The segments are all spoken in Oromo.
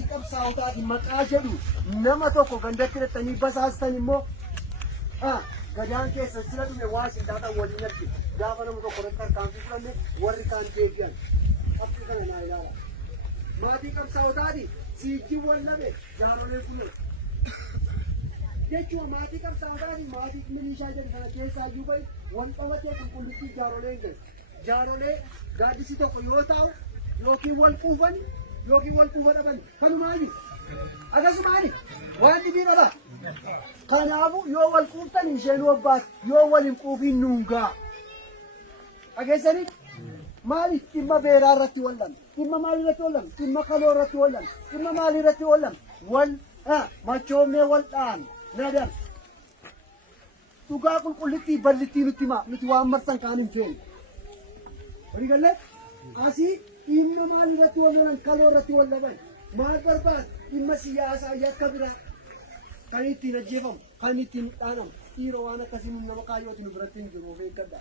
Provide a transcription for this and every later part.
qabsaa'otaa maqaa jedhu nama tokko gandatti hidhatanii basaastan immoo gadaan keessa sila dhume waa isin taatan waliin arge gaafa nama tokko irratti harkaanfii fudhanne warri kaan deebi'an akka kana naa ilaala. Maatii qabsaa'otaati siijjiin wal nabe jaarolee kunne jechuun maatii qabsaa'otaati maatii milishaa jedhu kana keessaa iyyuu bahi wal qabatee qulqullittii jaarolee hin gahe jaarolee gaaddisi tokko yoo ta'u yookiin wal quufani yookiin wal quufa dhaban kanumaani akkasumaani waan dhibii dhaba. Kanaafuu yoo wal quuftan isheen wabbaas yoo wal hin quufiin nuungaa dhageessanii maaliif dhimma beeraa irratti wallan dhimma maalii irratti wallan dhimma kaloo irratti wallan dhimma maalii irratti wallan wal machoomee wal dhaan nadan dhugaa qulqullittii ballittii nutti himaa nuti waan marsan kaan hin feene walii galee asii dhimma maalii irratti wallan kaloo irratti wallaban maal barbaad dhimma siyaasaa yakka biraa kan ittiin ajjeefamu kan ittiin dhaanamu dhiira waan akkasiin nama kaayyootiin biratti hin jiru of eeggadha.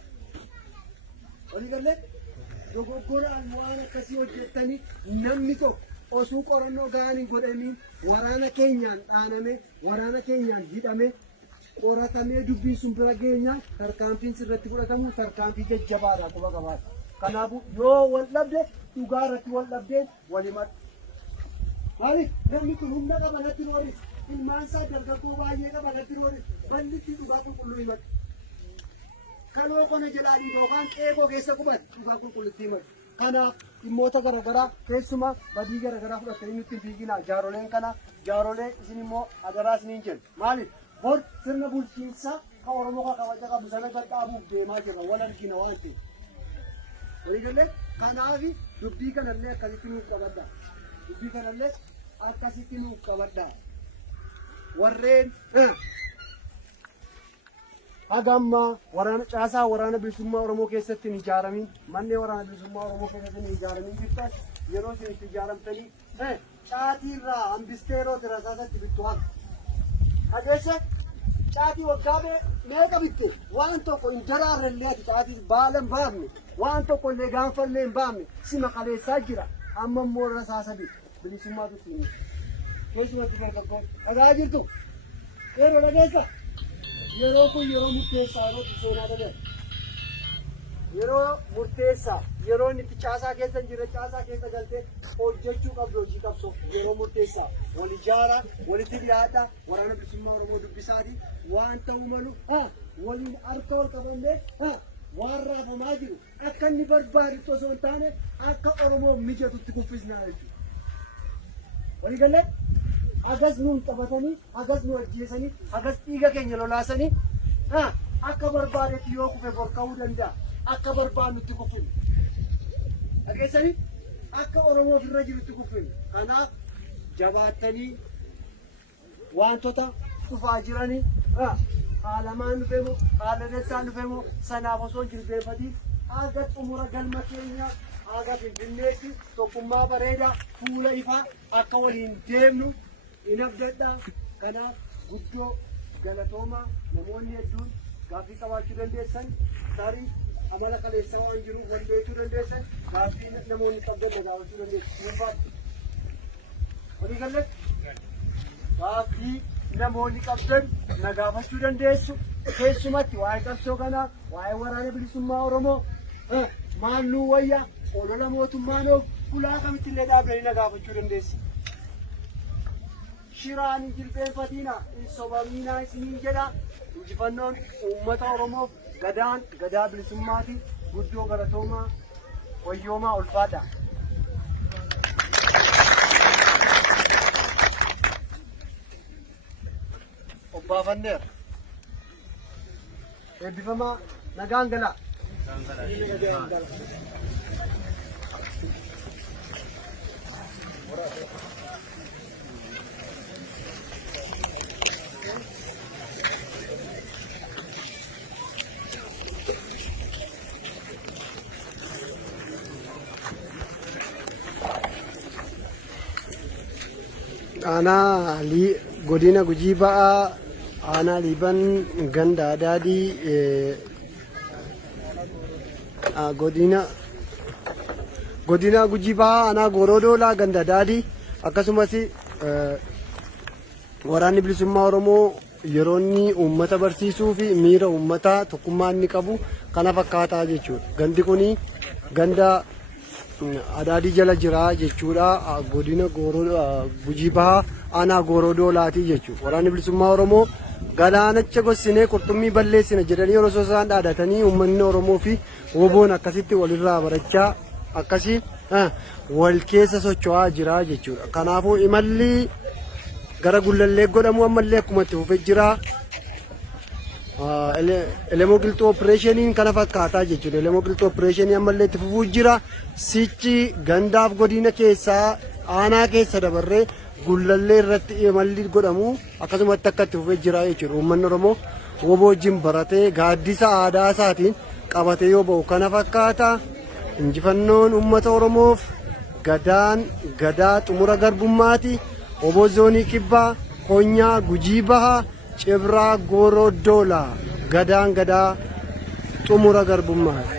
Walii galee dogoggoraan waan akkasii hojjettanii namni tokko osoo qorannoo gahaan hin godhamiin waraana keenyaan dhaaname waraana keenyaan hidhame qoratamee dubbiin sun bira geenyaan tarkaanfiin sirratti fudhatamu tarkaanfii jajjabaadha quba qabaata. Kanaafuu yoo wal dhabde dhugaa irratti wal dhabdeen wal himadhu. Maaliif namni kun humna qaba natti noori ilmaan isaa dargaggoo baay'ee qaba natti noori ballitti dhugaa qulqulluu himadhu. Kaloo kana jedhaa yookaan qeeboo keessa qubate dhugaa qulqullittii himadhu. Kanaaf dhimmoota garaagaraa keessumaa badii garaagaraa fudhatanii nutti hin fiiginaa jaaroleen kana jaarolee isin immoo agaraa isiniin jennu maaliif bor sirna bulchiinsaa kan Oromoo kan kabaja qabu sana gadhaabuuf deemaa jirra wal argina waan ta'eef. Waliigalee kanaaf dubbii kanallee akkasitti nuuf qabadha. Dubbii kanallee akkasitti nuuf qabadha. Warreen hagamma waraana caasaa waraana bilisummaa Oromoo keessatti hin ijaaramin manni waraana bilisummaa Oromoo keessatti hin ijaaramin bittan yeroo isin itti ijaaramtanii caatiirraa hambisteeroo tirasaasatti bittu haqa. Dhageesse caatii waggaa meeqa bitte waan tokko hin daraarrellee ati caatii baala hin baafne waan tokko illee gaanfallee hin baafne si maqaleessaa jira amma immoo rasaasa bilisummaatu siin keessumatti dargaggoo dhagaa jirtu yeroo dhageessa. Yeroo kun yeroo murteessaa yeroo seenaa dabe yeroo murteessaa yeroo inni caasaa keessa hin jirre caasaa keessa galtee hojjechuu qabdu hojii qabsoo yeroo murteessaa wal ijaara walitti dhiyaadha waraana bilisummaa Oromoo dubbisaati waan ta'uu malu waliin harka wal qabannee waan raafamaa jiru akka inni barbaadu osoo hin taane akka Oromoo mijatutti kuffisnaa jechuudha. Walii galee agas nuun qabatanii agas nu ajjeesanii agas dhiiga keenya lolaasanii akka barbaadetti yoo kufe bor ka'uu danda'a akka barbaadnutti kuffinu dhageessanii akka Oromoof irra jirutti kuffinu. Kanaaf jabaattanii wantoota dhufaa jiranii haalamaan dhufeemo haala dessaan dhufeemo sanaaf osoo jilbeeffatiin aga xumura galma keenya aga Finfinneetti tokkummaa bareedaa fuula ifaa akka waliin deemnu in abdadha. Kanaaf guddoo galatoomaa namoonni hedduun gaaffii qabaachuu dandeessan tarii amala kaleessaa waan jiruuf walbeekuu dandeessan gaaffii namoonni qabdan gaafachuu dandeessu. Walii galee gaaffii namoonni qabdan na gaafachuu dandeessu. Keessumatti waa'ee qabsoo kanaa waa'ee waraana bilisummaa Oromoo maal nuu wayya olola mootummaan ulaa kamitti illee dhaabanii na gaafachuu dandeessi. Shiraan jilbeenfatina sobamiinaa isiniin jedha injifannoon uummata Oromoof gadaan gadaa bilisummaati guddoo galatoomaa wayyoomaa ulfaadha. Obbaafanneera eebbifamaa nagaan galaa. Aanaa godina Gujii ba'aa aanaa liiban ganda adaadii godina Gujii ba'aa aanaa Goorodoolaa ganda adaadii akkasumas waraanni bilisummaa Oromoo yeroo inni uummata barsiisuu fi miira uummataa tokkummaa inni qabu kana fakkaataa jechuudha. Gandi kuni ganda Adaadii jala jira jechuudha. Godina Gujii Bahaa aanaa Gooroo Doolaatii jechuudha. Waraanni bilisummaa Oromoo galaanacha gossinee qurxummii balleessina jedhanii yeroo isaan dhaadatanii uummanni Oromoo fi woboon akkasitti walirraa barachaa akkasii wal keessa socho'aa jira jechuudha. Kanaafuu imalli gara Gullallee godhamu ammallee akkuma itti fufee jira. Elemoo qilxuu opereeshiniin kana fakkaataa jechuudha. Elemoo qilxuu opereeshinii ammallee itti fufuu jira. Sichi gandaaf godina keessaa aanaa keessa dabarree Gullallee irratti imalli godhamu akkasumatti akka itti fufee jira jechuudha. Uummanni Oromoo woboo wajjin baratee gaaddisa aadaa isaatiin qabatee yoo ba'u kana fakkaata. Injifannoon uummata Oromoof gadaan gadaa xumura garbummaati. Obbo Zoonii Kibbaa Konyaa Gujii Bahaa Cibraa Gooroo Doolaa gadaan gadaa xumura garbummaati.